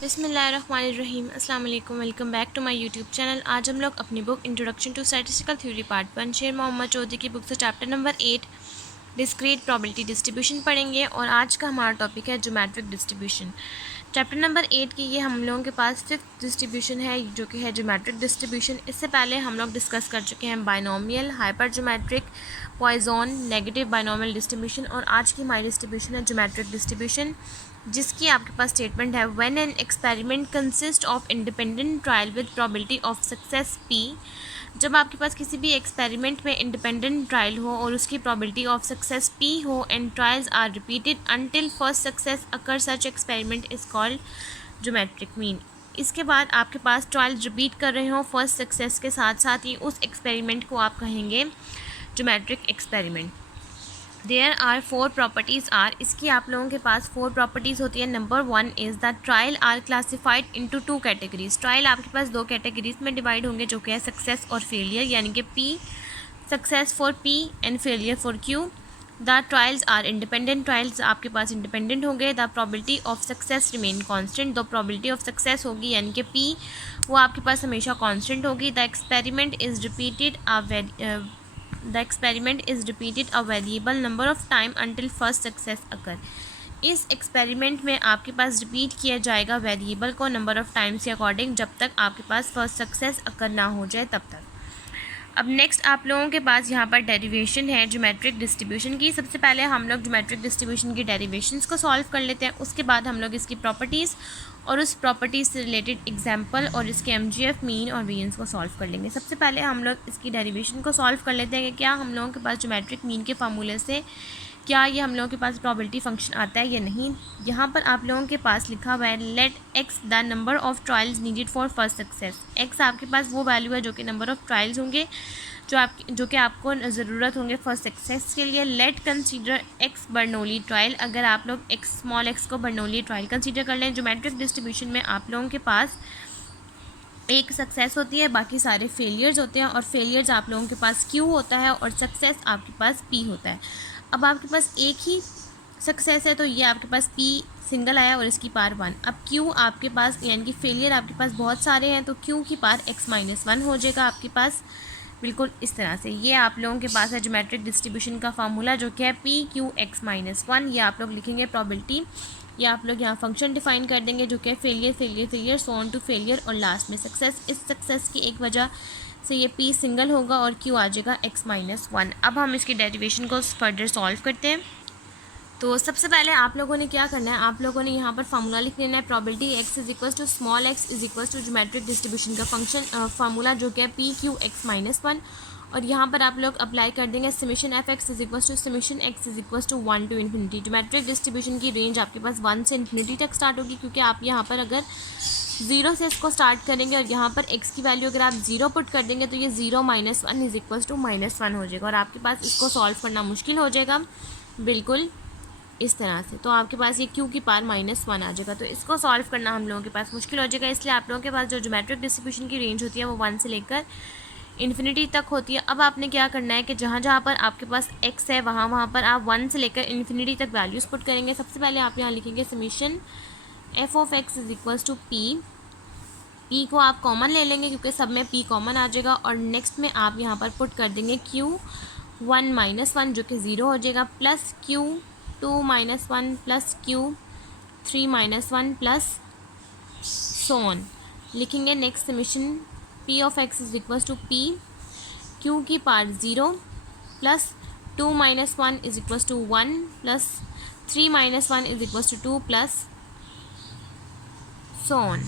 बिस्मिल्लाहिर्रहमानिर्रहीम अस्सलाम वालेकुम। Welcome back to my YouTube channel. आज हम लोग अपनी book introduction to statistical theory part 1 Sher Mohammad Chaudhry की बुक से chapter number 8 discrete probability distribution पढ़ेंगे और आज का हमारा टॉपिक है ज्योमेट्रिक डिस्ट्रीब्यूशन। चैप्टर नंबर 8 की ये हम लोगों के पास 5th डिस्ट्रीब्यूशन है जो कि है ज्योमेट्रिक डिस्ट्रीब्यूशन। इससे पहले हम लोग डिस्कस कर चुके हैं binomial, hypergeometric, Poisson, negative binomial distribution और आज की हमारी डिस्ट्रीब्यूशन है ज्योमेट्रिक डिस्ट्रीब्यूशन, जिसकी आपके पास स्टेटमेंट है when an experiment consist of independent trial with probability of success P. जब आपके पास किसी भी एक्सपेरिमेंट में इंडिपेंडेंट ट्रायल हो और उसकी प्रोबेबिलिटी ऑफ सक्सेस पी हो and trials are repeated until first success occur, such experiment is called geometric mean. इसके बाद आपके पास ट्रायल रिपीट कर रहे हो फर्स्ट सक्सेस के साथ साथ ही उस एक्सपेरिमेंट को आप कहेंगे geometric experiment. There are 4 properties are, इसकी आप लोगों के पास 4 प्रॉपर्टीज़ होती है। Number 1 is that trial are classified into 2 categories. Trial आपके पास 2 कैटेगरीज में डिवाइड होंगे जो कि है सक्सेस और फेलियर, यानी कि p success for p and failure for q. The trials are independent, trials आपके पास इंडिपेंडेंट होंगे। The probability of success remain constant, दो प्रोबेबिलिटी ऑफ सक्सेस होगी यानी कि पी वो आपके पास हमेशा कांस्टेंट होगी। The experiment is repeated the experiment is repeated a variable number of time until first success occur. इस एक्सपेरिमेंट में आपके पास रिपीट किया जाएगा वेरिएबल को नंबर ऑफ टाइम्स के अकॉर्डिंग जब तक आपके पास फर्स्ट सक्सेस अकर ना हो जाए तब तक। अब नेक्स्ट आप लोगों के पास यहाँ पर डेरिवेशन है ज्योमेट्रिक डिस्ट्रीब्यूशन की। सबसे पहले हम लोग ज्योमेट्रिक डिस्ट्रीब्यूशन की डेरिवेशंस को सॉल्व कर लेते हैं, उसके बाद हम लोग इसकी प्रॉपर्टीज़ और उस प्रॉपर्टीज़ से रिलेटेड एग्जांपल और इसके एमजीएफ मीन और वेरिएंस को सॉल्व कर लेंगे। सबसे पहले हम लोग इसकी डेरिवेशन को सॉल्व कर लेते हैं कि क्या हम लोगों के पास ज्योमेट्रिक मीन के फार्मूले से क्या ये हम लोगों के पास प्रोबेबिलिटी फंक्शन आता है या नहीं। यहाँ पर आप लोगों के पास लिखा हुआ है let x the number of trials needed for first success. X आपके पास वो वैल्यू है जो कि नंबर ऑफ ट्रायल्स होंगे जो कि आपको ज़रूरत होंगे फर्स्ट सक्सेस के लिए। Late consider x Bernoulli trial, अगर आप लोग एक्स स्मॉल एक्स को बर्नौली ट्रायल कंसीडर कर लें। ज्योमेट्रिक डिस्ट्रीब्यूशन में आप लोगों के पास एक सक्सेस होती है, बाकी सारे फेलियर्स होते हैं और फेलियर्स आप लोगों के पास क्यू होता है और सक्सेस आपके पास पी होता है। अब आपके पास एक ही सक्सेस है तो ये आपके पास पी सिंगल आया और इसकी पार 1। अब क्यू आपके पास यानी कि फेलियर आपके पास बहुत सारे हैं तो क्यू की पार x-1 हो जाएगा आपके पास, बिल्कुल इस तरह से। ये आप लोगों के पास है ज्योमेट्रिक डिस्ट्रीब्यूशन का फार्मूला जो कि है पी क्यू x-1। ये आप लोग लिखेंगे प्रोबेबिलिटी, या आप लोग यहाँ फंक्शन डिफाइन कर देंगे जो कि failure failure failure so on to failure और लास्ट में सक्सेस। इस सक्सेस की एक वजह से ये पी सिंगल होगा और क्यू आ जाएगा x-1। अब हम इसकी डेरिवेशन को फर्दर सॉल्व करते हैं। तो सबसे पहले आप लोगों ने क्या करना है, आप लोगों ने यहाँ पर फार्मूला लिख लेना है probability x is equal to small x is equal to geometric distribution का फंक्शन फार्मूला जो कि है पी क्यू x-1। और यहाँ पर आप लोग अप्लाई कर देंगे summation f x is equal to summation x is equal to 1 to infinity. Geometric distribution की रेंज आपके पास 1 से इन्फिनिटी तक स्टार्ट होगी, क्योंकि आप यहाँ पर अगर 0 से इसको स्टार्ट करेंगे और यहाँ पर x की वैल्यू अगर आप 0 पुट कर देंगे तो ये 0-1 इज इक्वल टू -1 हो जाएगा और आपके पास इसको सॉल्व करना मुश्किल हो जाएगा बिल्कुल इस तरह से। तो आपके पास ये क्यू की पार -1 आ जाएगा, तो इसको सॉल्व करना हम लोगों के पास मुश्किल हो जाएगा। इसलिए आप लोगों के पास जो ज्योमेट्रिक डिस्ट्रीब्यूशन की रेंज होती है वो 1 से लेकर इन्फिनिटी तक होती है। अब आपने क्या करना है कि जहाँ जहाँ पर आपके पास x है वहाँ पर आप 1 से लेकर इन्फिनिटी तक वैल्यूज़ पुट करेंगे। सबसे पहले आप यहाँ लिखेंगे summation f of x is equals to p को आप कॉमन ले लेंगे क्योंकि सब में p कॉमन आ जाएगा और नेक्स्ट में आप यहाँ पर पुट कर देंगे q1-1 जो कि 0 हो जाएगा, plus q2-1 plus q3-1 plus so on. लिखेंगे next summation p of x is equals to p q की पार 0 plus 2-1 is equals to 1 plus 3-1 is equals to 2 plus so on.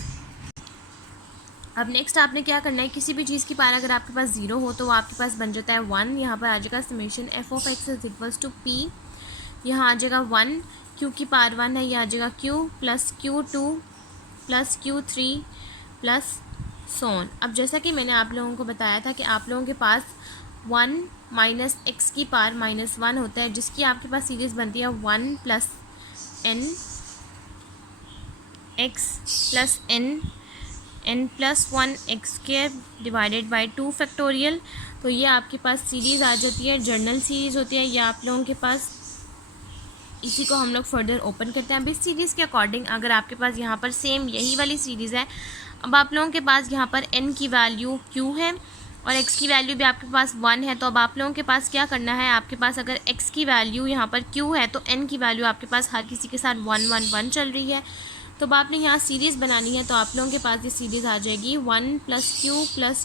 अब नेक्स्ट आपने क्या करना है, किसी भी चीज़ की पार अगर आपके पास 0 हो तो वो आपके पास बन जाता है 1। यहाँ पर आ जाएगा summation f of x is equals to p, यहाँ आ जाएगा 1, क्यू की पार 1 है, ये आ जाएगा q plus q2 plus q3 plus so on. अब जैसा कि मैंने आप लोगों को बताया था कि आप लोगों के पास 1 माइनस एक्स की पार -1 होता है, जिसकी आपके पास सीरीज़ बनती है 1 plus n x plus n plus 1 x square divided by 2 factorial. तो ये आपके पास सीरीज़ आ जाती है, जर्नल सीरीज़ होती है। ये आप लोगों के पास इसी को हम लोग फर्दर ओपन करते हैं। अब इस सीरीज़ के अकॉर्डिंग अगर आपके पास यहाँ पर सेम यही वाली सीरीज़ है, अब आप लोगों के पास यहाँ पर n की वैल्यू q है और x की वैल्यू भी आपके पास 1 है, तो अब आप लोगों के पास क्या करना है, आपके पास अगर x की वैल्यू यहाँ पर q है तो n की वैल्यू आपके पास हर किसी के साथ 1 1 1 चल रही है। तो अब आपने यहाँ सीरीज़ बनानी है, तो आप लोगों के पास ये सीरीज़ आ जाएगी 1 +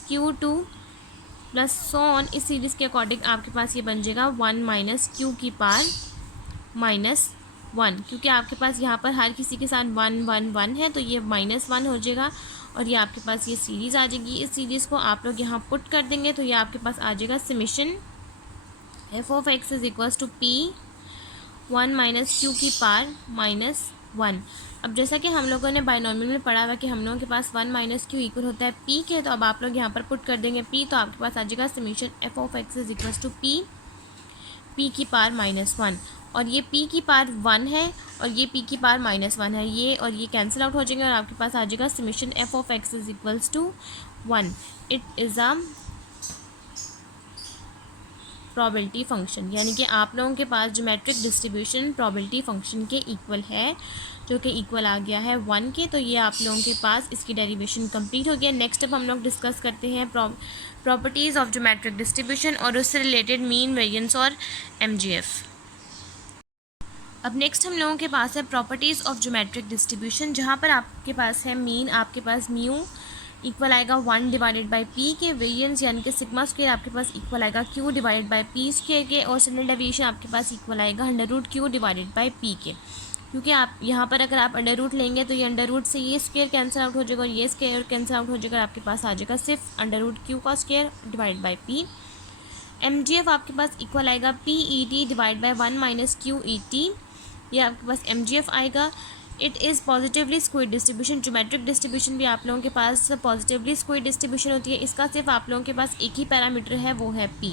q प्लस सो ऑन। इस सीरीज़ के अकॉर्डिंग आपके पास ये बन जाएगा 1 - q की पावर -1, क्योंकि आपके पास यहाँ पर हर किसी के साथ 1 1 1 है, तो ये -1 हो जाएगा और ये आपके पास ये सीरीज़ आ जाएगी। इस सीरीज़ को आप लोग यहाँ पुट कर देंगे तो ये आपके पास आ जाएगा समेशन f(x) = p 1 - q की पावर -1। अब जैसा कि हम लोगों ने बाइनोमियल में पढ़ा हुआ कि हम लोगों के पास 1 - q इक्वल होता है p के, तो अब आप लोग यहाँ पर पुट कर देंगे p, तो आपके पास आ जाएगा समेशन f(x) = p की पावर -1, और ये p की पावर 1 है और ये p की पावर -1 है, ये और ये कैंसिल आउट हो जाएगा और आपके पास आ जाएगा summation f(x) = 1। It is a probability function, यानी कि आप लोगों के पास ज्योमेट्रिक डिस्ट्रीब्यूशन प्रोबेबिलिटी फंक्शन के इक्वल है, जो कि इक्वल आ गया है 1 के। तो ये आप लोगों के पास इसकी डेरिवेशन कंप्लीट हो गया। नेक्स्ट अब हम लोग डिस्कस करते हैं प्रॉपर्टीज़ ऑफ ज्योमेट्रिक डिस्ट्रीब्यूशन और उससे रिलेटेड मीन, वेरिएंस और MGF। अब नेक्स्ट हम लोगों के पास है प्रॉपर्टीज़ ऑफ ज्योमेट्रिक डिस्ट्रीब्यूशन, जहाँ पर आपके पास है मीन आपके पास म्यू इक्वल आएगा 1/p के, वेरिएंस यानी कि सिग्मा स्क्वायर आपके पास इक्वल आएगा q/p² के, और स्टैंडर्ड डेविएशन आपके पास इक्वल आएगा √q/p के। क्योंकि आप यहाँ पर अगर आप अंडर रूट लेंगे तो ये अंडर रूट से ये स्क्वायर कैंसिल आउट हो जाएगा और ये स्क्वायर कैंसिल आउट हो जाएगा, आपके पास आ जाएगा सिर्फ √q² MGF आपके पास इक्वल आएगा PET/1 - QET, ये आपके पास MGF आएगा। It is positively squared distribution, geometric distribution भी आप लोगों के पास पॉजिटिवली स्क्वायर्ड डिस्ट्रीब्यूशन होती है, इसका सिर्फ आप लोगों के पास एक ही पैरामीटर है, वो है p।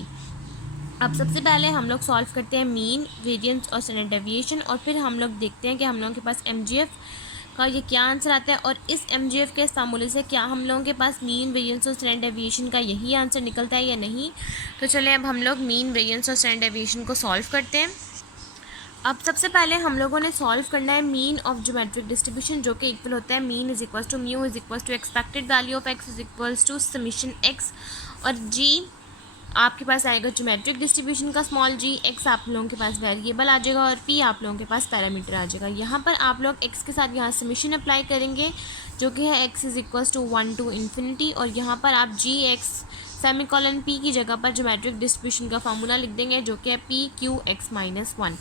अब सबसे पहले हम लोग सॉल्व करते हैं मीन, वेरिएंस और स्टैंडर्ड डेविएशन, और फिर हम लोग देखते हैं कि हम लोगों के पास MGF का ये क्या आंसर आता है, और इस MGF के इस्तेमाल से क्या हम लोगों के पास मीन, वेरिएंस और स्टैंडर्ड डेविएशन का यही आंसर निकलता है या नहीं। तो चलें अब हम लोग मीन, वेरिएंस और स्टैंडर्ड डेविएशन को सॉल्व करते हैं। अब सबसे पहले हम लोगों ने सॉल्व करना है मीन ऑफ ज्योमेट्रिक डिस्ट्रीब्यूशन, जो कि इक्वल होता है mean = mu = expected value of x = summation x, और g आपके पास आएगा ज्योमेट्रिक डिस्ट्रीब्यूशन का स्मॉल g, x आप लोगों के पास वेरिएबल आ जाएगा और p आप लोगों के पास पैरामीटर आ जाएगा। यहाँ पर आप लोग x के साथ यहाँ समेशन अप्लाई करेंगे, जो कि है x = 1 to ∞, और यहाँ पर आप gx सेमीकोलन p की जगह पर ज्योमेट्रिक डिस्ट्रीब्यूशन का फार्मूला लिख देंगे, जो कि है pqx - 1।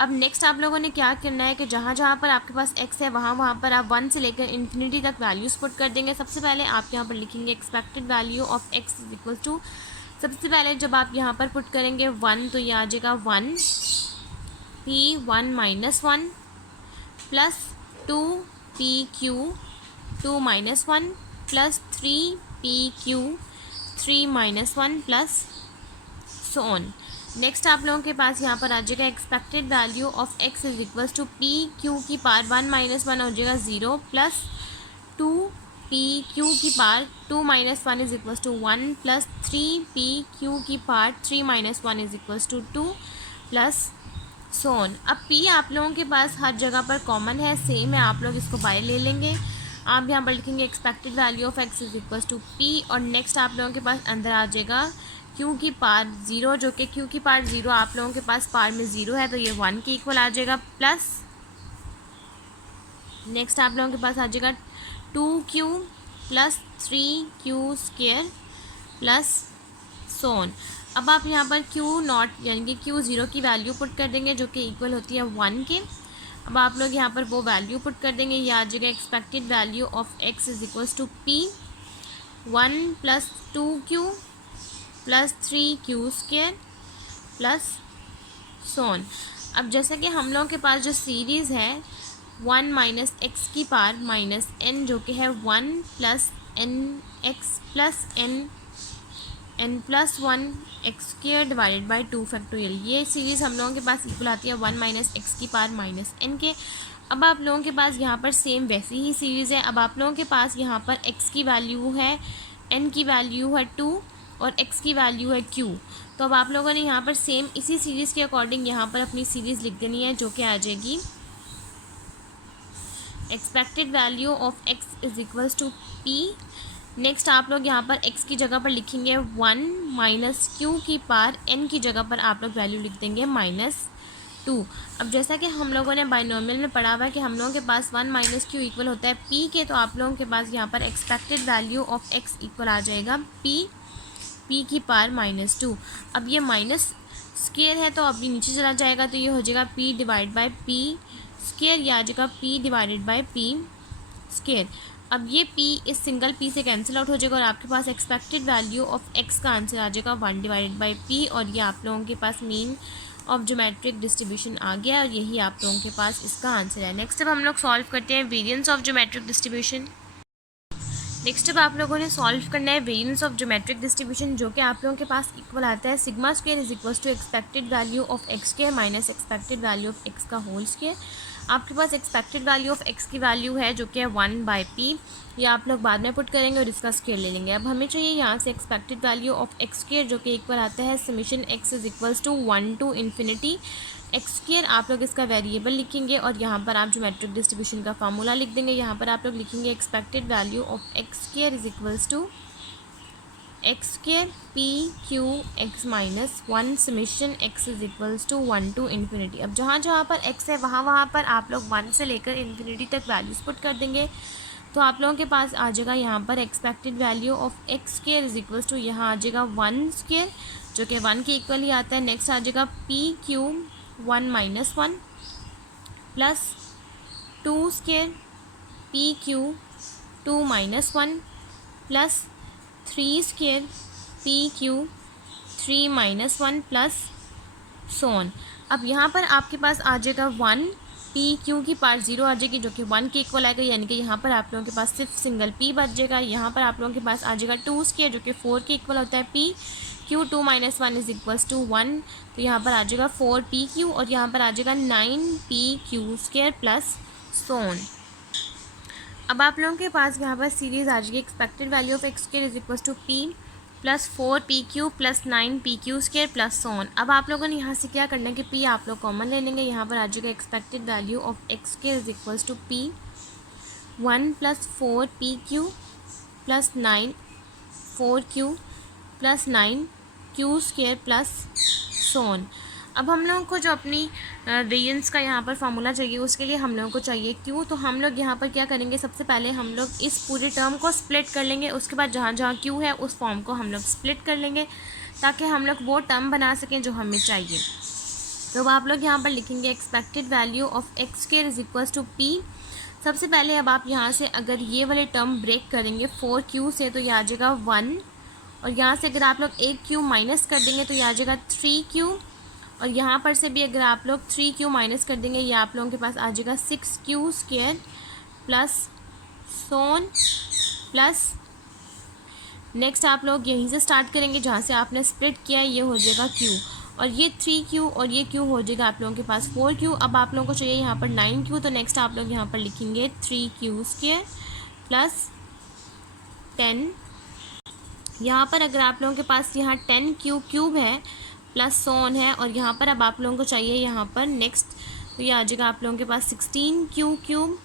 अब नेक्स्ट आप लोगों ने क्या करना है कि जहाँ जहाँ पर आपके पास x है वहाँ पर आप 1 से लेकर इन्फिनिटी तक वैल्यूज़ पुट कर देंगे। सबसे पहले आप यहाँ पर लिखेंगे एक्सपेक्टेड वैल्यू ऑफ x = सबसे पहले जब आप यहाँ पर पुट करेंगे 1, तो ये आ जाएगा 1 p1 - 1 plus 2 pq 2 - 1 plus 3 pq 3 - 1 plus so on. Next आप लोगों के पास यहाँ पर आ जाएगा expected value of x = pq की पावर 1 - 1 हो जाएगा 0 प्लस 2 pq की पावर 2 - 1 = 1 प्लस 3 pq की पावर 3 - 1 = 2 प्लस सो ऑन। अब p आप लोगों के पास हर जगह पर कॉमन है, सेम है, आप लोग इसको बाय ले लेंगे। आप यहाँ पर लिखेंगे expected value of x = p, और नेक्स्ट आप लोगों के पास अंदर आ जाएगा q की पावर 0, जो कि q की पावर 0 आप लोगों के पास पावर में 0 है, तो ये 1 के इक्वल आ जाएगा, प्लस नेक्स्ट आप लोगों के पास आ जाएगा 2q plus 3q² plus so on. अब आप यहाँ पर q0 यानी कि q0 की वैल्यू पुट कर देंगे, जो कि इक्वल होती है 1 के। अब आप लोग यहाँ पर वो वैल्यू पुट कर देंगे, ये आ जाएगा expected value of x = p 1 plus 2q plus 3q² plus so on. अब जैसा कि हम लोगों के पास जो सीरीज़ है 1 - x की पावर -n, जो कि है 1 plus nx plus n plus 1 x² / 2 factorial, ये सीरीज़ हम लोगों के पास इक्वल आती है 1 - x की पावर -n के। अब आप लोगों के पास यहाँ पर सेम वैसी ही सीरीज़ है। अब आप लोगों के पास यहाँ पर x की वैल्यू है, n की वैल्यू है 2 और x की वैल्यू है q। तो अब आप लोगों ने यहाँ पर सेम इसी सीरीज़ के अकॉर्डिंग यहाँ पर अपनी सीरीज़ लिख देनी है, जो कि आ जाएगी expected value of x is equals to p। Next आप लोग यहाँ पर x की जगह पर लिखेंगे 1 माइनस क्यू की पार n की जगह पर आप लोग वैल्यू लिख देंगे -2। अब जैसा कि हम लोगों ने बाइनोमियल में पढ़ा हुआ है कि हम लोगों के पास 1 माइनस क्यू इक्वल होता है p के, तो आप लोगों के पास यहाँ पर expected value of x equal आ जाएगा p की पार -2। अब ये माइनस स्केयर है तो अभी नीचे चला जाएगा, तो ये हो जाएगा p divide by p square, या आ जाएगा p divided by p square. अब ये p इस सिंगल p से कैंसिल आउट हो जाएगा और आपके पास एक्सपेक्टेड वैल्यू ऑफ x का आंसर आ जाएगा 1 डिवाइडेड बाई p, और ये आप लोगों के पास मीन ऑफ ज्योमेट्रिक डिस्ट्रीब्यूशन आ गया और यही आप लोगों के पास इसका आंसर है। नेक्स्ट अब हम लोग सॉल्व करते हैं variance of geometric distribution. Next अब आप लोगों ने सॉल्व करना है वेरिएंस ऑफ ज्योमेट्रिक डिस्ट्रीब्यूशन, जो कि आप लोगों के पास इक्वल आता है sigma square is equals to expected value of x square minus expected value of x का होल स्क्वायर। आपके पास एक्सपेक्टेड वैल्यू ऑफ एक्स की वैल्यू है जो कि है 1 बाई पी, ये आप लोग बाद में पुट करेंगे और इसका स्क्वायर ले लेंगे। अब हमें चाहिए यहाँ से expected value of x square, जो कि इक्वल आता है summation x is equals to 1 to infinity x square. आप लोग इसका वेरिएबल लिखेंगे और यहाँ पर आप ज्योमेट्रिक डिस्ट्रीब्यूशन का फार्मूला लिख देंगे। यहाँ पर आप लोग लिखेंगे expected value of x square is equals to x square p q x minus 1 summation x is equals to 1 to infinity. अब जहाँ जहाँ पर एक्स है वहाँ पर आप लोग 1 से लेकर इन्फिनिटी तक वैल्यूज़ पुट कर देंगे, तो आप लोगों के पास आ जाएगा यहाँ पर expected value of x square is equals to, यहाँ आ जाएगा 1 स्क्वायर जो कि 1 के इक्वल ही आता है। नेक्स्ट आ जाएगा P Q 1 minus 1 plus 2 square p Q 2 minus 1 plus 3 square p Q 3 minus 1 plus so on. अब यहाँ पर आपके पास आ जाएगा 1 पी क्यू की पार 0 आ जाएगी जो कि 1 के इक्वल आएगा, यानी कि यहाँ पर आप लोगों के पास सिर्फ सिंगल p बच जाएगा। यहाँ पर आप लोगों के पास आ जाएगा 2 स्क्वायर जो कि 4 के इक्वल होता है p q 2 minus 1 is equals to 1, तो यहाँ पर आ जाएगा 4 पी क्यू और यहाँ पर आ जाएगा 9 p q square plus so on. अब आप लोगों के पास यहाँ पर सीरीज़ आ जाएगी expected value of x square is equals to p plus 4 p q plus 9 p q square plus so on. अब आप लोगों ने यहाँ से क्या करना है कि पी आप लोग कॉमन ले लेंगे, यहाँ पर आ जाएगा expected value of x square is equals to p 1 plus 4 p q plus 9 4 q plus 9 q square plus so on. अब हम लोगों को जो अपनी वेरिएंस का यहाँ पर फार्मूला चाहिए उसके लिए हम लोगों को चाहिए क्यू, तो हम लोग यहाँ पर क्या करेंगे, सबसे पहले हम लोग इस पूरे टर्म को स्प्लिट कर लेंगे, उसके बाद जहाँ जहाँ क्यू है उस फॉर्म को हम लोग स्प्लिट कर लेंगे ताकि हम लोग वो टर्म बना सकें जो हमें चाहिए। तो अब आप लोग यहाँ पर लिखेंगे expected value of x square is equals to p. सबसे पहले अब आप यहाँ से अगर ये वाले टर्म ब्रेक करेंगे 4q से तो ये आ जाएगा 1, और यहाँ से अगर आप लोग एक q माइनस कर देंगे तो ये आ जाएगा 3q, और यहाँ पर से भी अगर आप लोग 3q माइनस कर देंगे ये आप लोगों के पास आ जाएगा 6q स्क्वायर प्लस सोन प्लस। नेक्स्ट आप लोग यहीं से स्टार्ट करेंगे जहाँ से आपने स्प्लिट किया है, ये हो जाएगा q, और ये 3q और ये q हो जाएगा आप लोगों के पास 4q। अब आप लोगों को चाहिए यहाँ पर 9q, तो नेक्स्ट आप लोग यहाँ पर लिखेंगे 3q स्क्वायर प्लस 10। यहाँ पर अगर आप लोगों के पास यहाँ 10q क्यूब है प्लस सोन है, और यहाँ पर अब आप लोगों को चाहिए यहाँ पर नेक्स्ट, तो ये आ जाएगा आप लोगों के पास 16q क्यूब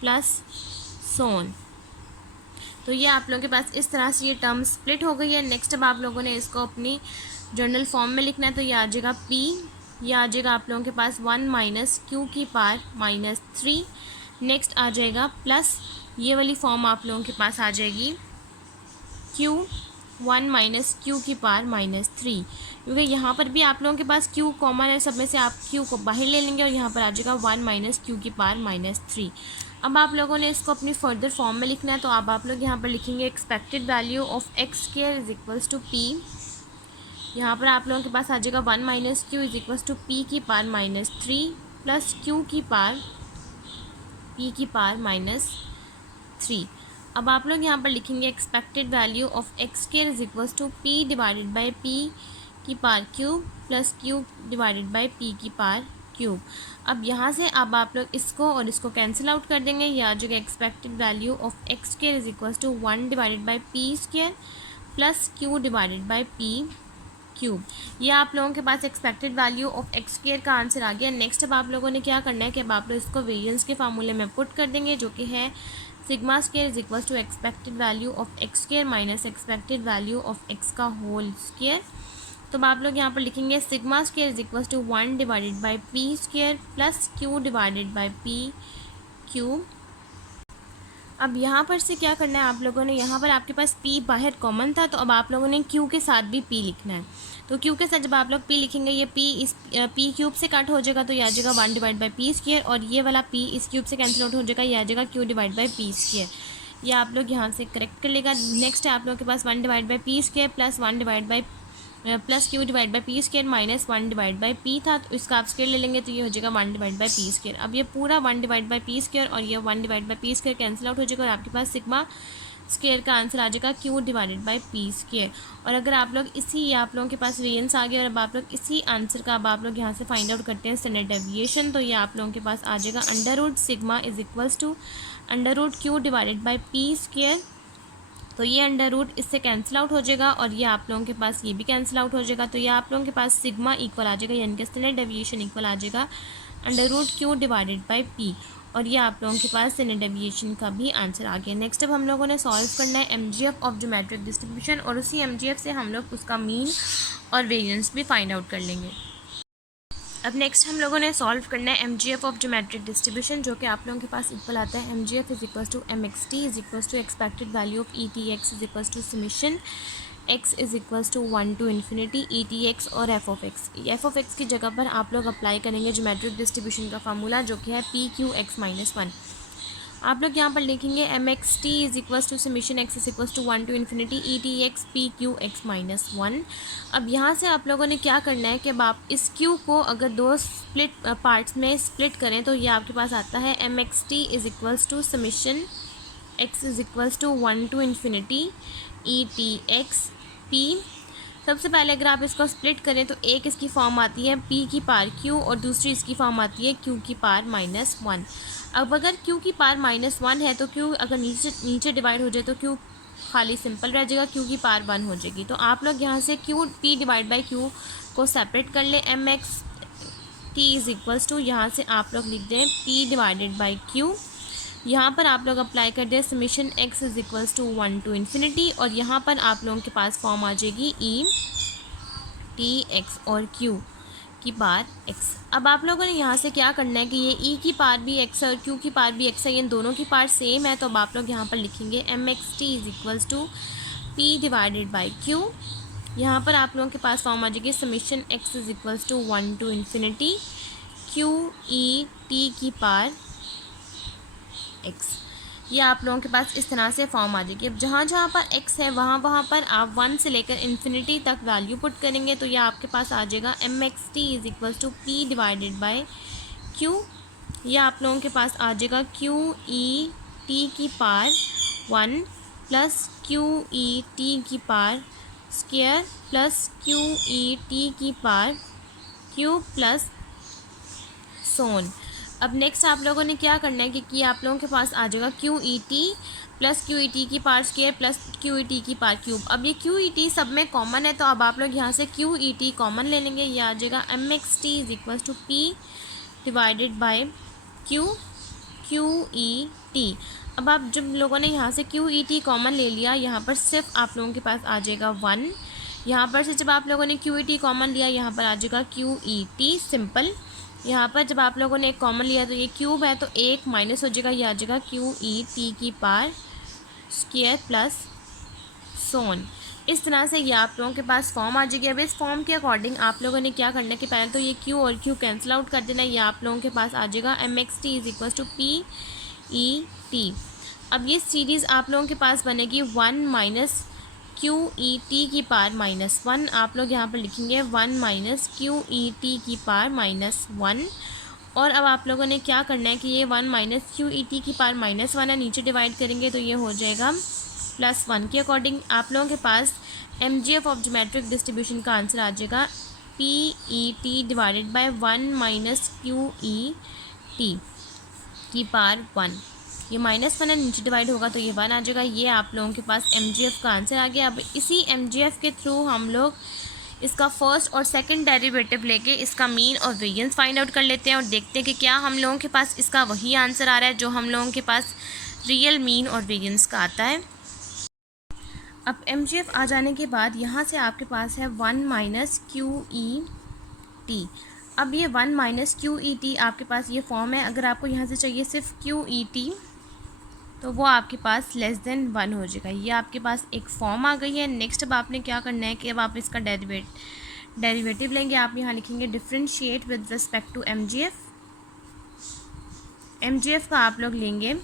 प्लस सोन। तो ये आप लोगों के पास इस तरह से ये टर्म स्प्लिट हो गई है। नेक्स्ट अब आप लोगों ने इसको अपनी जनरल फॉर्म में लिखना है, तो ये आ जाएगा p, ये आ जाएगा आप लोगों के पास 1 माइनस क्यू की पार -3। नेक्स्ट आ जाएगा प्लस ये वाली फॉर्म आप लोगों के पास आ जाएगी q 1 माइनस क्यू की पार -3, क्योंकि यहाँ पर भी आप लोगों के पास q कॉमन है, सब में से आप q को बाहर ले लेंगे और यहाँ पर आ जाएगा 1 माइनस क्यू की पार -3। अब आप लोगों ने इसको अपनी फर्दर फॉर्म में लिखना है, तो अब आप लोग यहाँ पर लिखेंगे expected value of x square is equals to p. यहाँ पर आप लोगों के पास आ जाएगा 1 minus q is equals to p की पार -3 प्लस क्यू की पार p की पार -3। अब आप लोग यहाँ पर लिखेंगे expected value of x square is equals to P divided by P की पार cube plus cube divided by P की पार क्यूब। अब यहाँ से अब आप लोग इसको और इसको कैंसिल आउट कर देंगे, यह आ जाएगा expected value of x square is equals to 1 divided by P square plus Q divided by P cube. ये आप लोगों के पास expected value of x square का आंसर आ गया। नेक्स्ट अब आप लोगों ने क्या करना है कि अब आप लोग इसको वेरिएंस के फार्मूले में पुट कर देंगे, जो कि है sigma square is equal to expected value of x square minus expected value of x का होल स्क्वायर। तो अब आप लोग यहाँ पर लिखेंगे sigma square is equal to 1 divided by P square plus Q divided by P cube. अब यहाँ पर से क्या करना है आप लोगों ने, यहाँ पर आपके पास p बाहर कॉमन था, तो अब आप लोगों ने q के साथ भी p लिखना है। तो q के साथ जब आप लोग p लिखेंगे, ये p इस p क्यूब से कट हो जाएगा, तो ये आ जाएगा 1 डिवाइड बाई पी स्क्वायर, और ये वाला p इस क्यूब से कैंसिल आउट हो जाएगा, ये आ जाएगा q divide by P square. ये आप लोग यहाँ से करेक्ट कर लेगा। नेक्स्ट है आप लोगों के पास 1 divide by P square plus 1 divide by plus Q divide by P square minus 1 divide by P था, तो इसका आप स्क्वायर ले लेंगे तो ये हो जाएगा 1 डिवाइड बाई पी स्क्वायर। अब ये पूरा 1 डिवाइड बाई पी स्क्वायर और ये 1 divide by P square cancel out हो जाएगा, और आपके पास सिग्मा स्क्वायर का आंसर आ जाएगा Q divided by P square. और अगर आप लोग इसी आप लोगों के पास वेरिएंस आ गया, और अब आप लोग इसी आंसर का अब आप लोग यहाँ से फाइंड आउट करते हैं स्टैंडर्ड डेविएशन, तो ये आप लोगों के पास आ जाएगा under root sigma is equals to under root q divided by P square. तो ये अंडर रूट इससे कैंसिल आउट हो जाएगा, और ये आप लोगों के पास ये भी कैंसिल आउट हो जाएगा, तो ये आप लोगों के पास सिग्मा इक्वल आ जाएगा, यानी कि स्टैंडर्ड डेविएशन इक्वल आ जाएगा under root q divided by p, और ये आप लोगों के पास स्टैंडर्ड डेविएशन का भी आंसर आ गया। नेक्स्ट अब हम लोगों ने सॉल्व करना है एमजीएफ ऑफ ज्योमेट्रिक डिस्ट्रीब्यूशन, और उसी एमजीएफ से हम लोग उसका मीन और वेरिएंस भी फाइंड आउट कर लेंगे। अब नेक्स्ट हम लोगों ने सॉल्व करना है एमजीएफ ऑफ ज्योमेट्रिक डिस्ट्रीब्यूशन, जो कि आप लोगों के पास इक्वल आता है MGF is equal to MXT is equal to expected value of ETX is equal to summation x is equal to 1 to infinity ETX और एफ ऑफ एक्स की जगह पर आप लोग अप्लाई करेंगे ज्योमेट्रिक डिस्ट्रीब्यूशन का फार्मूला, जो कि है पी क्यू एक्स माइनस 1। आप लोग यहाँ पर लिखेंगे m x T is equals to summation x is equals to 1 to infinity e t x p q x minus 1। अब यहाँ से आप लोगों ने क्या करना है कि अब आप इस क्यू को अगर दो स्प्लिट पार्ट्स में स्प्लिट करें, तो ये आपके पास आता है m x T is equals to summation x is equals to 1 to infinity e t x p. सबसे पहले अगर आप इसको स्प्लिट करें तो एक इसकी फॉर्म आती है p की पावर q, और दूसरी इसकी फॉर्म आती है q की पावर माइनस 1। अब अगर q की पावर माइनस 1 है, तो q अगर नीचे डिवाइड हो जाए तो q खाली सिंपल रह जाएगा, q की पावर 1 हो जाएगी। तो आप लोग यहाँ से q p divide by q को सेपरेट कर लें। M x T is equals to यहाँ से आप लोग लिख दें p डिवाइडेड बाई q। यहाँ पर आप लोग अप्लाई कर दें summation x is equals to 1 to infinity, और यहाँ पर आप लोगों के पास फॉर्म आ जाएगी ई टी एक्स और q की पावर x। अब आप लोगों ने यहाँ से क्या करना है कि ये e की पावर भी x है और q की पावर भी x है, इन दोनों की पावर सेम है, तो अब आप लोग यहाँ पर लिखेंगे m x T is equals to P divided by q। यहाँ पर आप लोगों के पास फॉर्म आ जाएगी summation x is equals to 1 to infinity q E T की पावर x। ये आप लोगों के पास इस तरह से फॉर्म आ जाएगी। अब जहाँ जहाँ पर x है वहाँ पर आप 1 से लेकर इन्फिनिटी तक वैल्यू पुट करेंगे, तो ये आपके पास आ जाएगा M x T is equal to P divided by q। ये आप लोगों के पास आ जाएगा q ई टी की power 1 plus q E T की power square plus q E T की पावर क्यूब प्लस सोन। अब नेक्स्ट आप लोगों ने क्या करना है कि आप लोगों के पास आ जाएगा क्यू ई T plus Q E T की power square plus Q E T की पावर क्यूब। अब ये क्यू ई टी सब में कॉमन है, तो अब आप लोग यहाँ से क्यू ई टी कॉमन ले लेंगे, ये आ जाएगा M x T is equal to P divided by q E t. अब आप जब लोगों ने यहाँ से क्यू ई टी कॉमन ले लिया, यहाँ पर सिर्फ आप लोगों के पास आ जाएगा 1। यहाँ पर से जब आप लोगों ने क्यू ई टी कॉमन लिया, यहाँ पर आ जाएगा क्यू ई टी सिंपल। यहाँ पर जब आप लोगों ने एक कॉमन लिया तो ये क्यूब है, तो एक माइनस हो जाएगा, ये आ जाएगा क्यू ई टी की पावर स्क्वायर प्लस सोन। इस तरह से ये आप लोगों के पास फॉर्म आ जाएगी। अब इस फॉर्म के अकॉर्डिंग आप लोगों ने क्या करना है कि पहले तो ये क्यू और क्यू कैंसिल आउट कर देना है, ये आप लोगों के पास आ जाएगा M x T is equal to p E t. अब ये सीरीज़ आप लोगों के पास बनेगी 1 माइनस क्यू ई टी की पावर माइनस 1। आप लोग यहाँ पर लिखेंगे 1 माइनस क्यू ई टी की पावर माइनस 1। और अब आप लोगों ने क्या करना है कि ये 1 माइनस क्यू ई टी की पावर माइनस 1 है, नीचे डिवाइड करेंगे तो ये हो जाएगा प्लस 1 के अकॉर्डिंग आप लोगों के पास M G F of geometric distribution का आंसर आ जाएगा P E T divided by 1 minus Q E T की पावर 1। ये -1 है, नीचे डिवाइड होगा तो ये 1 आ जाएगा। ये आप लोगों के पास MGF का आंसर आ गया। अब इसी MGF के थ्रू हम लोग इसका फर्स्ट और सेकंड डेरिवेटिव लेके इसका मीन और वेरिएंस फाइंड आउट कर लेते हैं और देखते हैं कि क्या हम लोगों के पास इसका वही आंसर आ रहा है जो हम लोगों के पास रियल मीन और वेरिएंस का आता है। अब MGF आ जाने के बाद यहाँ से आपके पास है 1 - QET। अब ये 1 - QET आपके पास ये फॉर्म है। अगर आपको यहाँ से चाहिए सिर्फ QET तो वो आपके पास <1 हो जाएगा। ये आपके पास एक फॉर्म आ गई है। नेक्स्ट अब आपने क्या करना है कि अब आप इसका डेरिवेटिव लेंगे। आप यहाँ लिखेंगे differentiate with respect to MGF। MGF का आप लोग लेंगे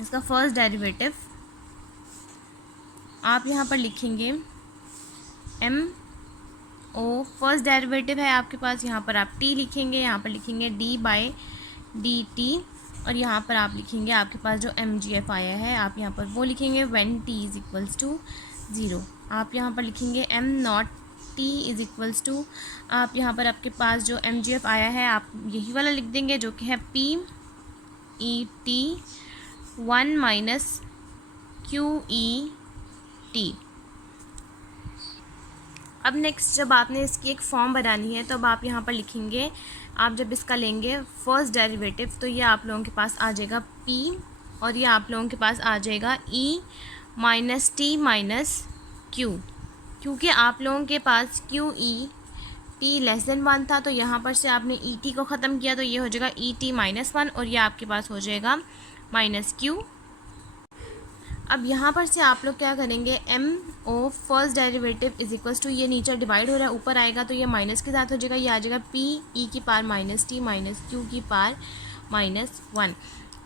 इसका फर्स्ट डेरिवेटिव। आप यहाँ पर लिखेंगे MO, फर्स्ट डेरिवेटिव है आपके पास। यहाँ पर आप T लिखेंगे, यहाँ पर लिखेंगे d/dt और यहाँ पर आप लिखेंगे आपके पास जो MGF आया है आप यहाँ पर वो लिखेंगे when t = 0। आप यहाँ पर लिखेंगे m0 t = आप यहाँ पर आपके पास जो MGF आया है आप यही वाला लिख देंगे जो कि है PET 1 - QET। अब नेक्स्ट जब आपने इसकी एक फॉर्म बनानी है तो अब आप यहाँ पर लिखेंगे, आप जब इसका लेंगे फर्स्ट डेरिवेटिव तो ये आप लोगों के पास आ जाएगा P और ये आप लोगों के पास आ जाएगा E - T - Q। क्योंकि आप लोगों के पास QET <1 था तो यहाँ पर से आपने ET को ख़त्म किया तो ये हो जाएगा ET -1 और ये आपके पास हो जाएगा -Q। अब यहाँ पर से आप लोग क्या करेंगे, MO फर्स्ट डेरिवेटिव = ये नीचे डिवाइड हो रहा है ऊपर आएगा तो ये माइनस के साथ हो जाएगा। ये आ जाएगा PE की पावर -T - Q की पावर -1।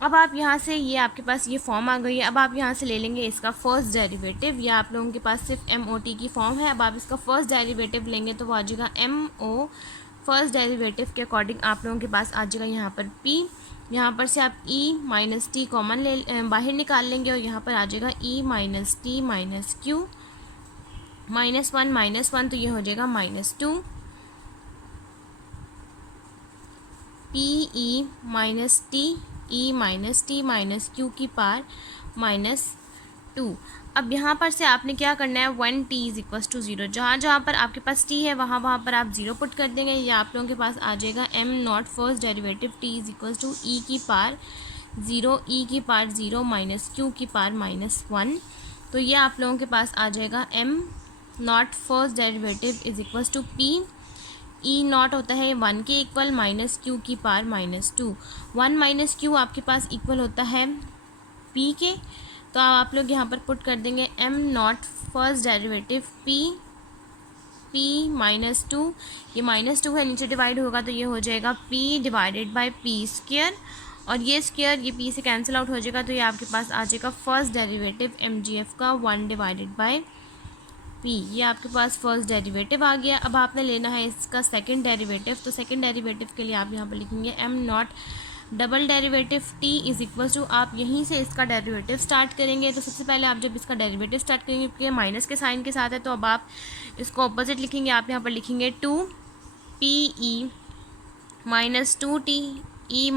अब आप यहाँ से ये आपके पास ये फॉर्म आ गई है। अब आप यहाँ से ले लेंगे इसका फर्स्ट डेरिवेटिव। या आप लोगों के पास सिर्फ MOT की फॉर्म है। अब आप इसका फर्स्ट डेरिवेटिव लेंगे तो वो आ जाएगा MO फर्स्ट डेरिवेटिव के अकॉर्डिंग आप लोगों के पास आ जाएगा यहाँ पर P। यहाँ पर से आप E - T कॉमन बाहर निकाल लेंगे और यहाँ पर आ जाएगा E - T - Q -1 तो ये हो जाएगा -2। PE - T E - T - Q की पावर -2। अब यहाँ पर से आपने क्या करना है, when t = 0, जहाँ पर आपके पास t है वहाँ पर आप 0 पुट कर देंगे। ये आप लोगों के पास आ जाएगा m0 first derivative t = e की पावर 0 e की पावर 0 - q की पावर -1। तो ये आप लोगों के पास आ जाएगा m0 first derivative = p E0 होता है 1 के इक्वल -q की पावर -2। 1 - q आपके पास इक्वल होता है p के। तो आप लोग यहाँ पर पुट कर देंगे m0 फर्स्ट डेरिवेटिव p -2। ये -2 है, नीचे डिवाइड होगा तो ये हो जाएगा p/p² और ये स्क्वायर ये p से कैंसिल आउट हो जाएगा तो ये आपके पास आ जाएगा फर्स्ट डेरिवेटिव MGF का 1/p। ये आपके पास फर्स्ट डेरिवेटिव आ गया। अब आपने लेना है इसका सेकंड डेरिवेटिव। तो सेकंड डेरिवेटिव के लिए आप यहाँ पर लिखेंगे m0 डबल डेरिवेटिव t = आप यहीं से इसका डेरिवेटिव स्टार्ट करेंगे। तो सबसे पहले आप जब इसका डेरिवेटिव स्टार्ट करेंगे क्योंकि माइनस के साइन के साथ है तो अब आप इसको ऑपोजिट लिखेंगे। आप यहाँ पर लिखेंगे 2PE - 2T E -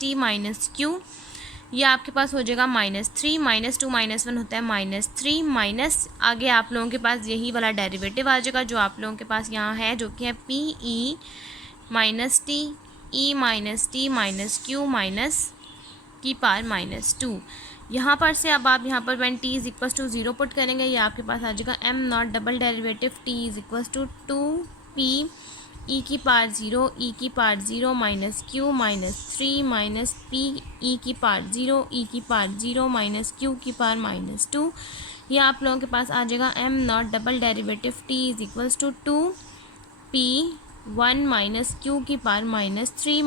T - Q। ये आपके पास हो जाएगा -3 -2 -1 होता है -3 माइनस आगे आप लोगों के पास यही वाला डेरिवेटिव आ जाएगा जो आप लोगों के पास यहाँ है जो कि है PE - T E - T - Q की पावर -2। यहाँ पर से अब आप यहाँ पर when t = 0 पुट करेंगे। ये आपके पास आ जाएगा m0 double derivative t = 2p e की पावर 0 e की पावर 0 - q -3 p e की पावर 0 e की पावर 0 q की पावर -2। ये आप लोगों के पास आ जाएगा m0 double derivative t = 2p 1 - q की पावर -3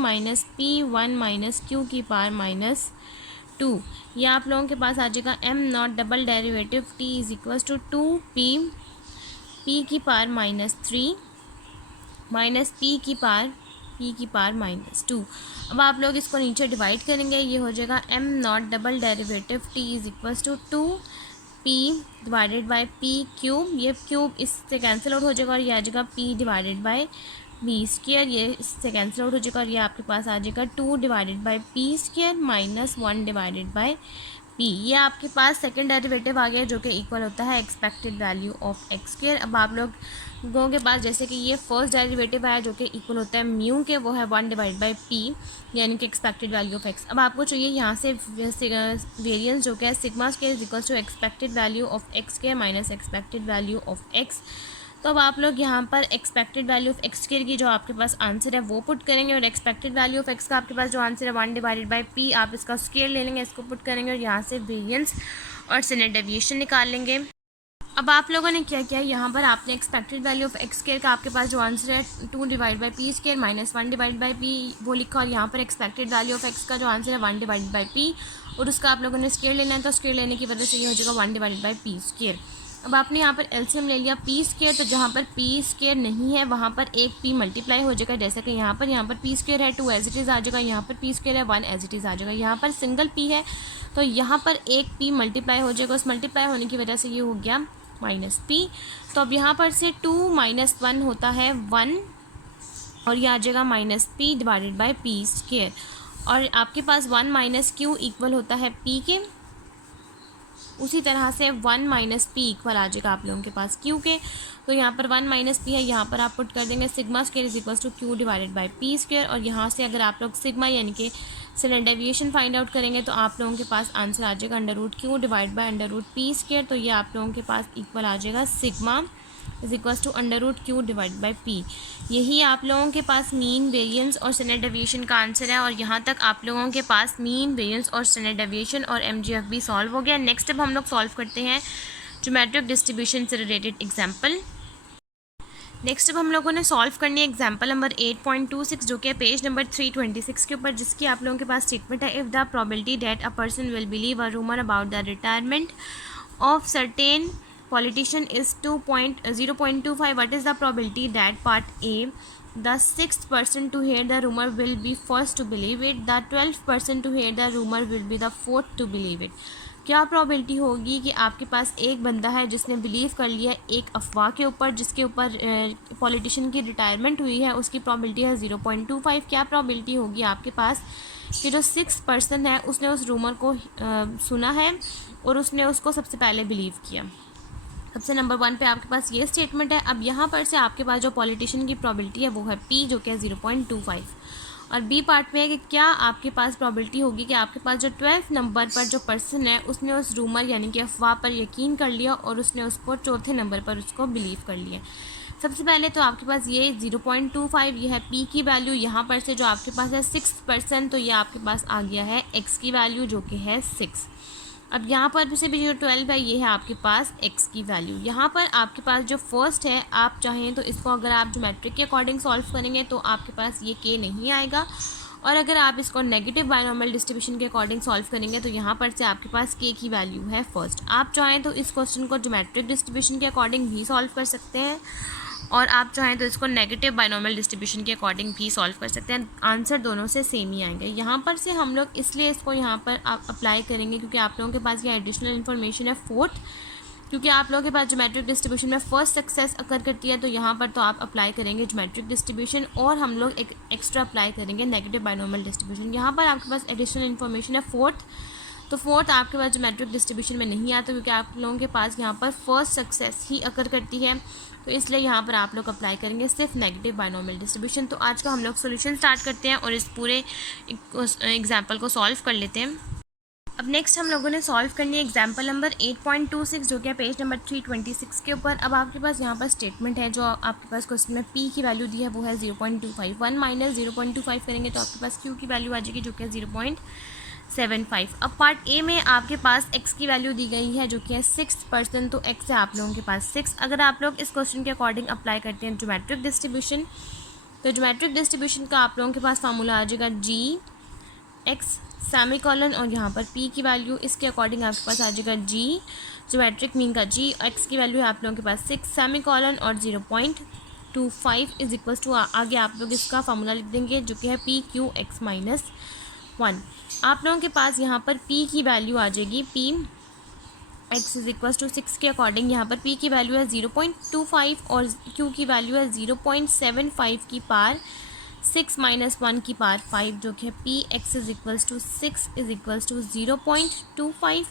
p 1 - q की पावर -2। ये आप लोगों के पास आ जाएगा m0 double derivative t = 2p p की पावर -3 p की पावर -2। अब आप लोग इसको नीचे डिवाइड करेंगे। ये हो जाएगा m0 double derivative t = 2p/p cube. ये क्यूब इससे कैंसिल आउट हो जाएगा और ये आ जाएगा p/p। बी स्क्वायर, ये इससे कैंसिल आउट हो जाएगा और ये आपके पास आ जाएगा 2 divided by P square minus 1 divided by P. ये आपके पास सेकंड डेरिवेटिव आ गया जो कि इक्वल होता है expected value of x square. अब आप लोगों के पास जैसे कि ये फर्स्ट डेरिवेटिव आया जो कि इक्वल होता है म्यू के, वो है 1 डिवाइड बाई पी यानी कि एक्सपेक्टेड वैल्यू ऑफ एक्स। अब आपको चाहिए यहाँ से वेरिएंस जो कि है sigma square is equals to expected value of x square minus expected value of x. तो अब आप लोग यहाँ पर expected value of x square की जो आपके पास आंसर है वो पुट करेंगे और एक्सपेक्टेड वैल्यू ऑफ एक्स का आपके पास जो आंसर है 1 डिवाइडेड बाई पी, आप इसका स्क्वायर ले लेंगे, इसको पुट करेंगे और यहाँ से वेरिएंस और स्टैंडर्ड डेविएशन निकाल लेंगे। अब आप लोगों ने क्या किया, यहाँ पर आपने expected value of x square का आपके पास जो आंसर है 2 divide by P square minus 1 divide by P वो लिखा और यहाँ पर एक्सपेक्टेड वैल्यू ऑफ एक्स का जो आंसर है 1 डिवाइड बाई पी और उसका आप लोगों ने स्क्वायर लेना है, तो स्क्वायर लेने की वजह से ये हो जाएगा 1 डिवाइड बाई पी स्क्वायर। अब आपने यहाँ पर एलसीएम ले लिया पी स्क्वायर, तो जहाँ पर पी स्क्वायर नहीं है वहाँ पर एक पी मल्टीप्लाई हो जाएगा, जैसे कि यहाँ पर पी स्क्वायर है 2 एज इट इज़ आ जाएगा, यहाँ पर पी स्क्वायर है 1 एज इट इज़ आ जाएगा। यहाँ पर सिंगल पी है तो यहाँ पर एक पी मल्टीप्लाई हो जाएगा, उस मल्टीप्लाई होने की वजह से ये हो गया माइनस पी। तो अब यहाँ पर से 2 माइनस 1 होता है 1 और ये आ जाएगा minus P divided by P square. और आपके पास 1 माइनस क्यू इक्वल होता है पी के, उसी तरह से 1 माइनस पी इक्वल आ जाएगा आप लोगों के पास क्यू के। तो यहाँ पर 1 माइनस पी है, यहाँ पर आप पुट कर देंगे sigma square is equal to q divided by P square और यहाँ से अगर आप लोग सिग्मा यानी कि स्टैंडर्ड डेविएशन फाइंड आउट करेंगे तो आप लोगों के पास आंसर आ जाएगा under root q divide by under root p square. तो ये आप लोगों के पास इक्वल आ जाएगा sigma is equal to under root q divide by p. यही आप लोगों के पास मीन वेरिएंस और स्टैंडर्ड डेविएशन का आंसर है और यहाँ तक आप लोगों के पास मीन वेरिएंस और स्टैंडर्ड डेविएशन और एमजीएफ भी सॉल्व हो गया। नेक्स्ट अब हम लोग सॉल्व करते हैं ज्योमेट्रिक डिस्ट्रीब्यूशन से रिलेटेड एग्जाम्पल। नेक्स्ट अब हम लोगों ने सॉल्व करनी है एग्जाम्पल नंबर 8.26 जो कि है पेज नंबर 326 के ऊपर, जिसकी आप लोगों के पास स्टेटमेंट है if the probability that a person will believe a rumour about the retirement of certain politician is 0.25, what is the probability that part A, the 6th person to hear the rumor will be first to believe it, the 12th person to hear the rumor will be the 4th to believe it। क्या probability होगी कि आपके पास एक बंदा है जिसने believe कर लिया एक अफवाह के ऊपर जिसके ऊपर पॉलिटिशियन की रिटायरमेंट हुई है, उसकी प्रॉबिलिटी है 0.25। क्या प्रॉबिलिटी होगी आपके पास कि जो 6th पर्सन है उसने उस रूमर को सुना है और उसने उसको सबसे पहले बिलीव किया। सबसे नंबर 1 पे आपके पास ये स्टेटमेंट है। अब यहाँ पर से आपके पास जो पॉलिटिशियन की प्रॉबिलिटी है वो है P जो कि है 0.25 और बी पार्ट में है कि क्या आपके पास प्रॉबिलिटी होगी कि आपके पास जो 12th नंबर पर जो पर्सन है उसने उस रूमर यानी कि अफवाह पर यकीन कर लिया और उसने उसको चौथे नंबर पर उसको बिलीव कर लिया। सबसे पहले तो आपके पास ये 0.25 ये है P की वैल्यू, यहाँ पर से जो आपके पास है 6th पर्सन तो ये आपके पास आ गया है X की वैल्यू जो कि है 6। अब यहाँ पर से भी जो 12 है ये है आपके पास x की वैल्यू। यहाँ पर आपके पास जो फर्स्ट है आप चाहें तो इसको अगर आप ज्योमेट्रिक के अकॉर्डिंग सॉल्व करेंगे तो आपके पास ये k नहीं आएगा और अगर आप इसको नेगेटिव बायनॉमियल डिस्ट्रीब्यूशन के अकॉर्डिंग सॉल्व करेंगे तो यहाँ पर से आपके पास k की वैल्यू है फर्स्ट। आप चाहें तो इस क्वेश्चन को ज्योमेट्रिक डिस्ट्रीब्यूशन के अकॉर्डिंग भी सॉल्व कर सकते हैं और आप चाहें तो इसको नेगेटिव बायनॉमियल डिस्ट्रीब्यूशन के अकॉर्डिंग भी सॉल्व कर सकते हैं। आंसर दोनों से सेम ही आएंगे। यहाँ पर से हम लोग इसलिए इसको यहाँ पर आप अप्लाई करेंगे क्योंकि आप लोगों के पास ये एडिशनल इन्फॉर्मेशन है 4th, क्योंकि आप लोगों के पास ज्योमेट्रिक डिस्ट्रीब्यूशन में फर्स्ट सक्सेस अकर करती है तो यहाँ पर तो आप अप्लाई करेंगे ज्योमेट्रिक डिस्ट्रीब्यूशन और हम लोग एक एक्स्ट्रा अप्लाई करेंगे नेगेटिव बायनॉमियल डिस्ट्रीब्यूशन। यहाँ पर आपके पास एडिशनल इन्फॉर्मेशन है 4th, तो 4th आपके पास ज्योमेट्रिक डिस्ट्रीब्यूशन में नहीं आता क्योंकि आप लोगों के पास यहाँ पर फर्स्ट सक्सेस ही अकर करती है, तो इसलिए यहाँ पर आप लोग अप्लाई करेंगे सिर्फ नेगेटिव बायनॉमियल डिस्ट्रीब्यूशन। तो आज का हम लोग सोल्यूशन स्टार्ट करते हैं और इस पूरे एग्जाम्पल को सॉल्व कर लेते हैं। अब नेक्स्ट हम लोगों ने सॉल्व करनी है एग्जाम्पल नंबर 8.26 जो कि है पेज नंबर 326 के ऊपर। अब आपके पास यहाँ पर स्टेटमेंट है जो आपके पास क्वेश्चन में P की वैल्यू दी है वो है 0.25। 1 माइनस 0.25 करेंगे तो आपके पास Q की वैल्यू आ जाएगी जो कि है 0.75। अब पार्ट ए में आपके पास x की वैल्यू दी गई है जो कि है 6th पर्सन, तो x है आप लोगों के पास 6। अगर आप लोग इस क्वेश्चन के अकॉर्डिंग अप्लाई करते हैं ज्योमेट्रिक डिस्ट्रीब्यूशन तो ज्योमेट्रिक डिस्ट्रीब्यूशन का आप लोगों के पास फार्मूला आ जाएगा g x सेमीकोलन और यहाँ पर p की वैल्यू इसके अकॉर्डिंग आपके पास आ जाएगा g ज्योमेट्रिक मीन का g x की वैल्यू है आप लोगों के पास 6 सेमीकोलन और 0.25 इज इक्वल टू आगे आप लोग इसका फार्मूला लिख देंगे जो कि है p q x माइनस 1। आप लोगों के पास यहाँ पर P की वैल्यू आ जाएगी P x is equal to 6 के अकॉर्डिंग यहाँ पर p की वैल्यू है 0.25 और q की वैल्यू है 0.75 की पार 6 माइनस 1 की पार 5, जो कि p x is equals to 6 is equals to 0.25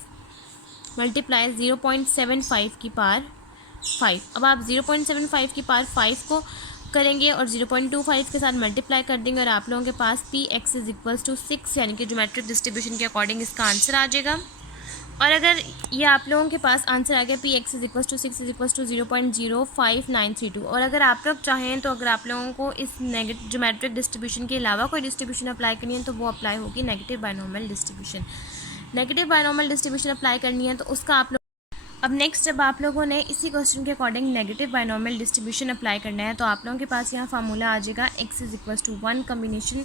multiply 0.75 की पार 5। अब आप 0.75 की पार 5 को करेंगे और 0.25 के साथ मल्टीप्लाई कर देंगे और आप लोगों के पास P x is equals to 6 यानी कि ज्योमेट्रिक डिस्ट्रीब्यूशन के अकॉर्डिंग इसका आंसर आ जाएगा। और अगर ये आप लोगों के पास आंसर आ गया p x is equals to 6 is equals to 0.05932, और अगर आप लोग चाहें तो अगर आप लोगों को इस नेगेटिव ज्योमेट्रिक डिस्ट्रीब्यूशन के अलावा कोई डिस्ट्रीब्यूशन अप्लाई करनी है तो वो अप्लाई होगी negative binomial distribution. Negative binomial distribution apply करनी है तो उसका आप लोग अब नेक्स्ट जब आप लोगों ने इसी क्वेश्चन के according negative binomial distribution apply करना है तो आप लोगों के पास यहाँ फार्मूला आ जाएगा x is equals to 1 combination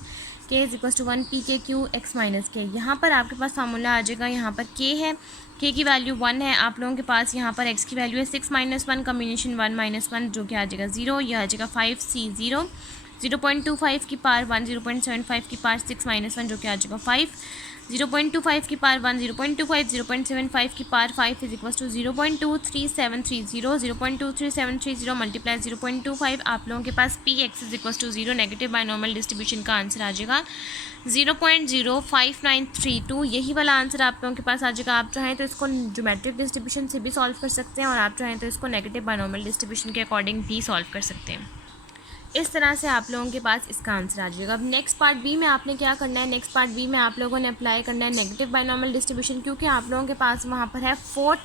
k is equals to 1 p k q x minus k. यहाँ पर आपके पास फार्मूला आ जाएगा, यहाँ पर k है, k की वैल्यू 1 है, आप लोगों के पास यहाँ पर x की वैल्यू है 6 माइनस 1 कम्बिनेशन 1 माइनस 1 जो कि आ जाएगा 0, यह आ जाएगा 5c 0, 0.25 की पार 1, 0.75 की पार 6 माइनस 1 जो कि आ जाएगा 5, 0.25 की पार 1, 0.25, 0.75 की पार 5 इज इक्वल्स टू 0.23730, 0.23730 मल्टीप्लाई 0.25, आप लोगों के पास P x is equals to 0 negative binomial distribution का आंसर आ जाएगा 0.05932। यही वाला आंसर आप लोगों के पास आ जाएगा। आप चाहें तो इसको ज्योमेट्रिक डिस्ट्रीब्यूशन से भी सॉल्व कर सकते हैं और आप चाहें तो इसको नेगेटिव बायनॉर्मल डिस्ट्रीब्यूशन के अकॉर्डिंग भी सॉल्व कर सकते हैं। इस तरह से आप लोगों के पास इसका आंसर आ जाएगा। अब नेक्स्ट पार्ट बी में आपने क्या करना है, नेक्स्ट पार्ट बी में आप लोगों ने अप्लाई करना है नेगेटिव बायनॉर्मल डिस्ट्रीब्यूशन, क्योंकि आप लोगों के पास वहाँ पर है 4th,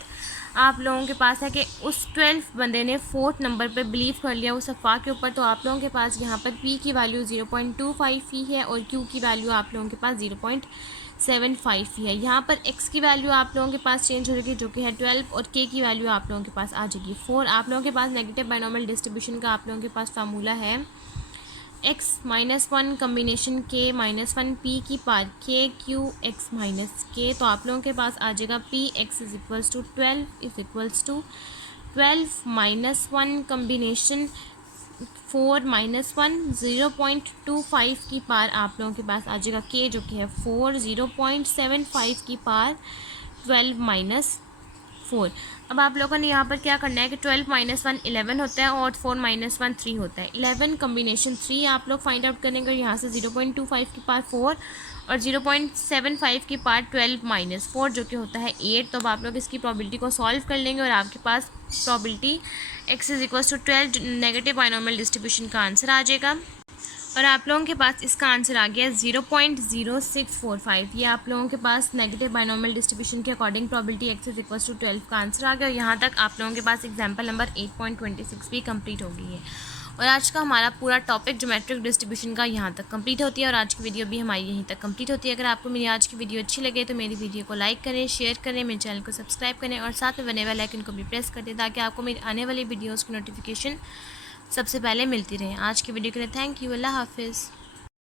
आप लोगों के पास है कि उस 12 बंदे ने 4th नंबर पे बिलीव कर लिया उस अफवाह के ऊपर, तो आप लोगों के पास यहाँ पर p की वैल्यू 0.25 ही है और q की वैल्यू आप लोगों के पास 0.75 ही है। यहाँ पर x की वैल्यू आप लोगों के पास चेंज हो जाएगी जो कि है 12 और k की वैल्यू आप लोगों के पास आ जाएगी 4। आप लोगों के पास नेगेटिव बायनॉर्मल डिस्ट्रीब्यूशन का आप लोगों के पास फार्मूला है x minus 1 combination k minus 1 p की पार k q x minus k, तो आप लोगों के पास आ जाएगा p x is equals to 12 is equals to 12 minus 1 combination 4 minus 1, 0.25 की पार आप लोगों के पास आ जाएगा k जो कि है 4, 0.75 की पार 12 माइनस 4। अब आप लोगों ने यहाँ पर क्या करना है कि 12 माइनस 1 11 होता है और 4 माइनस 1 3 होता है। 11 कम्बिनेशन 3 आप लोग फाइंड आउट करेंगे, यहाँ से 0.25 की पार 4 और 0.75 की पार 12 माइनस 4 जो कि होता है 8। तो अब आप लोग इसकी प्रोबेबिलिटी को सॉल्व कर लेंगे और आपके पास probability x is equals to 12 negative binomial distribution का आंसर आ जाएगा और आप लोगों के पास इसका आंसर आ गया 0.0645। ये आप लोगों के पास नेगेटिव बायनॉर्मल डिस्ट्रीब्यूशन के according probability x is equals to 12 का आंसर आ गया। और यहाँ तक आप लोगों के पास एग्जाम्पल नंबर 8.26 भी कंप्लीट हो गई है और आज का हमारा पूरा टॉपिक ज्योमेट्रिक डिस्ट्रीब्यूशन का यहाँ तक कंप्लीट होती है और आज की वीडियो भी हमारी यहीं तक कंप्लीट होती है। अगर आपको मेरी आज की वीडियो अच्छी लगे तो मेरी वीडियो को लाइक करें, शेयर करें, मेरे चैनल को सब्सक्राइब करें और साथ में बने वाले आइकन को भी प्रेस कर दें ताकि आपको मेरी आने वाली वीडियोज़ की नोटिफिकेशन सबसे पहले मिलती रहे। आज की वीडियो के लिए थैंक यू, अल्लाह हाफिज़।